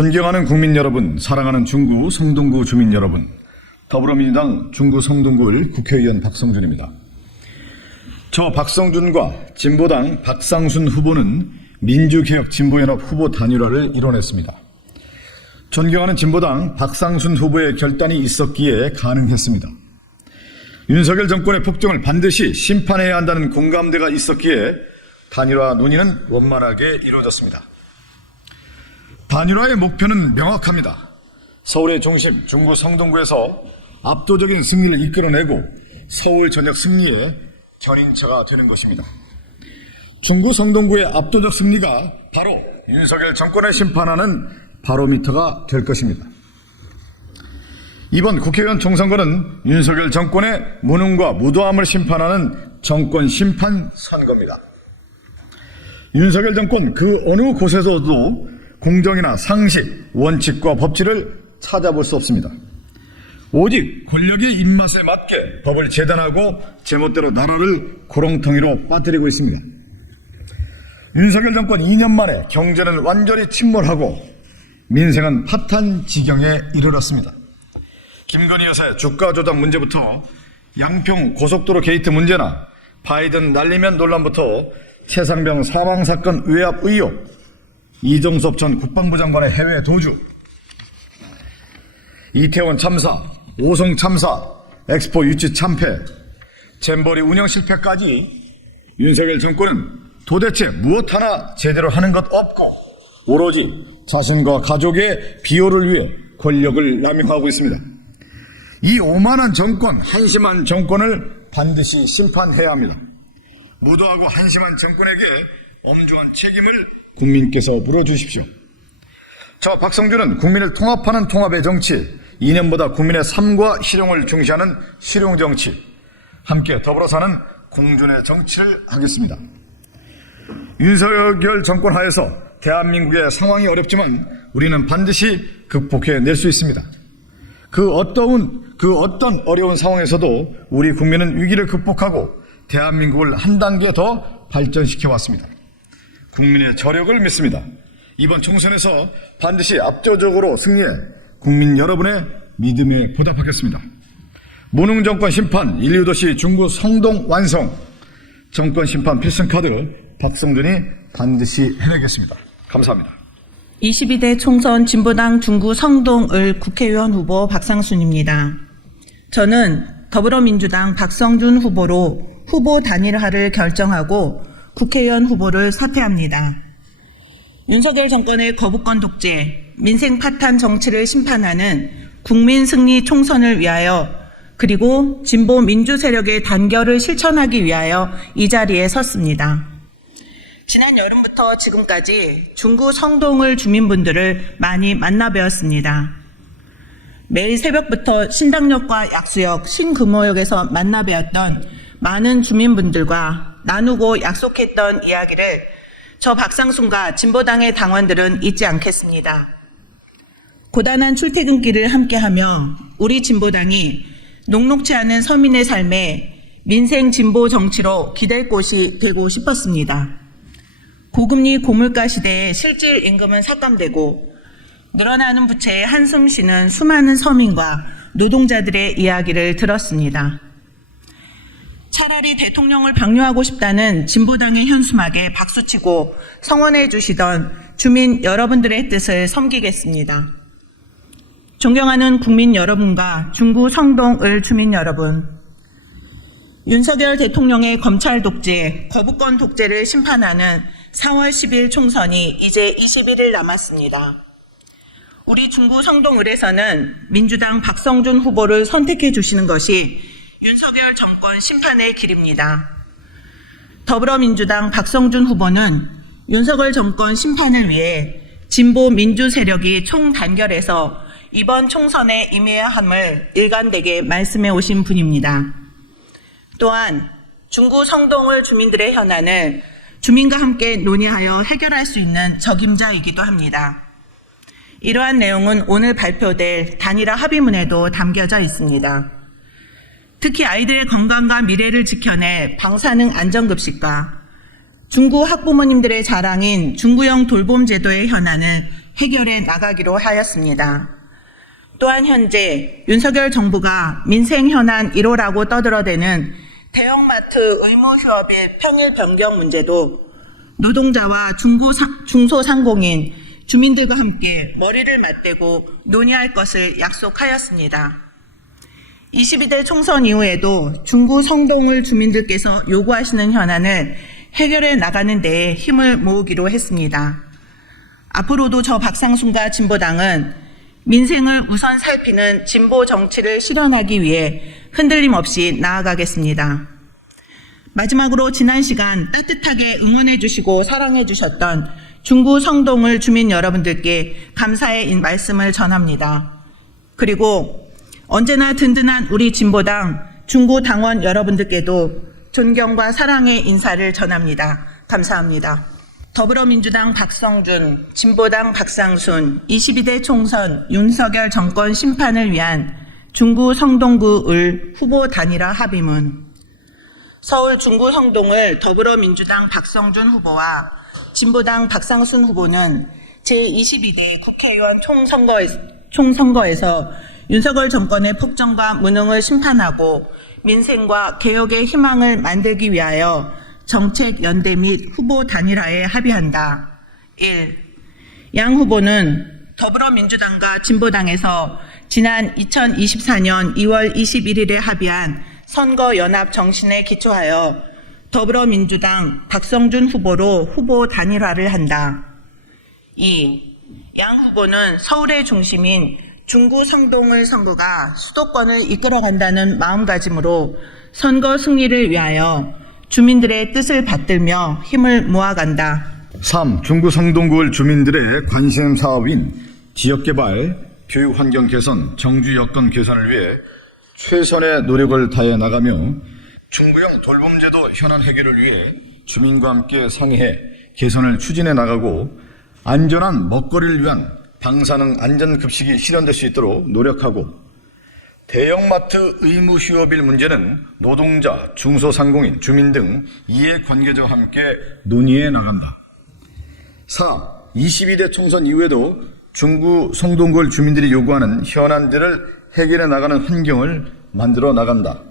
존경하는 국민 여러분, 사랑하는 중구 성동구 주민 여러분, 더불어민주당 중구 성동구을 국회의원 박성준입니다. 저 박성준과 진보당 박상순 후보는 민주개혁 진보연합 후보 단일화를 이뤄냈습니다. 존경하는 진보당 박상순 후보의 결단이 있었기에 가능했습니다. 윤석열 정권의 폭정을 반드시 심판해야 한다는 공감대가 있었기에 단일화 논의는 원만하게 이루어졌습니다. 단일화의 목표는 명확합니다. 서울의 중심 중구 성동구에서 압도적인 승리를 이끌어내고 서울 전역 승리의 견인차가 되는 것입니다. 중구 성동구의 압도적 승리가 바로 윤석열 정권을 심판하는 바로미터가 될 것입니다. 이번 국회의원 총선거는 윤석열 정권의 무능과 무도함을 심판하는 정권 심판 선거입니다. 윤석열 정권 그 어느 곳에서도 공정이나 상식, 원칙과 법치를 찾아볼 수 없습니다. 오직 권력의 입맛에 맞게 법을 재단하고 제멋대로 나라를 구렁텅이로 빠뜨리고 있습니다. 윤석열 정권 2년 만에 경제는 완전히 침몰하고 민생은 파탄 지경에 이르렀습니다. 김건희 여사의 주가 조작 문제부터 양평 고속도로 게이트 문제나 바이든 날리면 논란부터 최상병 사망사건 외압 의혹, 이종섭 전 국방부 장관의 해외 도주, 이태원 참사, 오송 참사, 엑스포 유치 참패, 잼버리 운영 실패까지 윤석열 정권은 도대체 무엇 하나 제대로 하는 것 없고 오로지 자신과 가족의 비호를 위해 권력을 남용하고 있습니다. 이 오만한 정권, 한심한 정권을 반드시 심판해야 합니다. 무도하고 한심한 정권에게 엄중한 책임을 국민께서 물어주십시오. 저 박성준은 국민을 통합하는 통합의 정치, 이념보다 국민의 삶과 실용을 중시하는 실용 정치, 함께 더불어 사는 공존의 정치를 하겠습니다. 윤석열 정권 하에서 대한민국의 상황이 어렵지만 우리는 반드시 극복해낼 수 있습니다. 그 어떤 어려운 상황에서도 우리 국민은 위기를 극복하고 대한민국을 한 단계 더 발전시켜 왔습니다. 국민의 저력을 믿습니다. 이번 총선에서 반드시 압도적으로 승리해 국민 여러분의 믿음에 보답하겠습니다. 무능 정권 심판 1, 2도시 중구 성동 완성, 정권 심판 필승카드 박성준이 반드시 해내겠습니다. 감사합니다. 22대 총선 진보당 중구 성동을 국회의원 후보 박상순입니다. 저는 더불어민주당 박성준 후보로 후보 단일화를 결정하고 국회의원 후보를 사퇴합니다. 윤석열 정권의 거부권 독재, 민생 파탄 정치를 심판하는 국민 승리 총선을 위하여 그리고 진보 민주 세력의 단결을 실천하기 위하여 이 자리에 섰습니다. 지난 여름부터 지금까지 중구 성동을 주민분들을 많이 만나뵈었습니다. 매일 새벽부터 신당역과 약수역, 신금호역에서 만나뵈었던 많은 주민분들과 나누고 약속했던 이야기를 저 박상순과 진보당의 당원들은 잊지 않겠습니다. 고단한 출퇴근길을 함께하며 우리 진보당이 녹록지 않은 서민의 삶에 민생 진보 정치로 기댈 곳이 되고 싶었습니다. 고금리 고물가 시대에 실질 임금은 삭감되고 늘어나는 부채에 한숨 쉬는 수많은 서민과 노동자들의 이야기를 들었습니다. 차라리 대통령을 방류하고 싶다는 진보당의 현수막에 박수치고 성원해 주시던 주민 여러분들의 뜻을 섬기겠습니다. 존경하는 국민 여러분과 중구 성동을 주민 여러분, 윤석열 대통령의 검찰 독재, 거부권 독재를 심판하는 4월 10일 총선이 이제 21일 남았습니다. 우리 중구 성동을에서는 민주당 박성준 후보를 선택해 주시는 것이 윤석열 정권 심판의 길입니다. 더불어민주당 박성준 후보는 윤석열 정권 심판을 위해 진보 민주 세력이 총단결해서 이번 총선에 임해야 함을 일관되게 말씀해 오신 분입니다. 또한 중구 성동을 주민들의 현안을 주민과 함께 논의하여 해결할 수 있는 적임자이기도 합니다. 이러한 내용은 오늘 발표될 단일화 합의문에도 담겨져 있습니다. 특히 아이들의 건강과 미래를 지켜낼 방사능 안전급식과 중구 학부모님들의 자랑인 중구형 돌봄 제도의 현안을 해결해 나가기로 하였습니다. 또한 현재 윤석열 정부가 민생 현안 1호라고 떠들어대는 대형마트 의무 휴업의 평일 변경 문제도 노동자와 중소상공인, 주민들과 함께 머리를 맞대고 논의할 것을 약속하였습니다. 22대 총선 이후에도 중구 성동을 주민들께서 요구하시는 현안을 해결해 나가는 데에 힘을 모으기로 했습니다. 앞으로도 저 박상순과 진보당은 민생을 우선 살피는 진보 정치를 실현하기 위해 흔들림 없이 나아가겠습니다. 마지막으로 지난 시간 따뜻하게 응원해 주시고 사랑해 주셨던 중구 성동을 주민 여러분들께 감사의 말씀을 전합니다. 그리고 언제나 든든한 우리 진보당 중구 당원 여러분들께도 존경과 사랑의 인사를 전합니다. 감사합니다. 더불어민주당 박성준, 진보당 박상순, 22대 총선 윤석열 정권 심판을 위한 중구 성동구 을 후보 단일화 합의문. 서울 중구 성동을 더불어민주당 박성준 후보와 진보당 박상순 후보는 제22대 국회의원 총선거에서 윤석열 정권의 폭정과 무능을 심판하고 민생과 개혁의 희망을 만들기 위하여 정책 연대 및 후보 단일화에 합의한다. 1. 양 후보는 더불어민주당과 진보당에서 지난 2024년 2월 21일에 합의한 선거연합 정신에 기초하여 더불어민주당 박성준 후보로 후보 단일화를 한다. 2. 양 후보는 서울의 중심인 중구 성동을 선거가 수도권을 이끌어간다는 마음가짐으로 선거 승리를 위하여 주민들의 뜻을 받들며 힘을 모아간다. 3. 중구 성동구을 주민들의 관심 사업인 지역개발, 교육환경 개선, 정주 여건 개선을 위해 최선의 노력을 다해 나가며 중구형 돌봄제도 현안 해결을 위해 주민과 함께 상의해 개선을 추진해 나가고 안전한 먹거리를 위한 방사능 안전급식이 실현될 수 있도록 노력하고 대형마트 의무 휴업일 문제는 노동자, 중소상공인, 주민 등 이해관계자와 함께 논의해 나간다. 4. 22대 총선 이후에도 중구 성동구을 주민들이 요구하는 현안들을 해결해 나가는 환경을 만들어 나간다.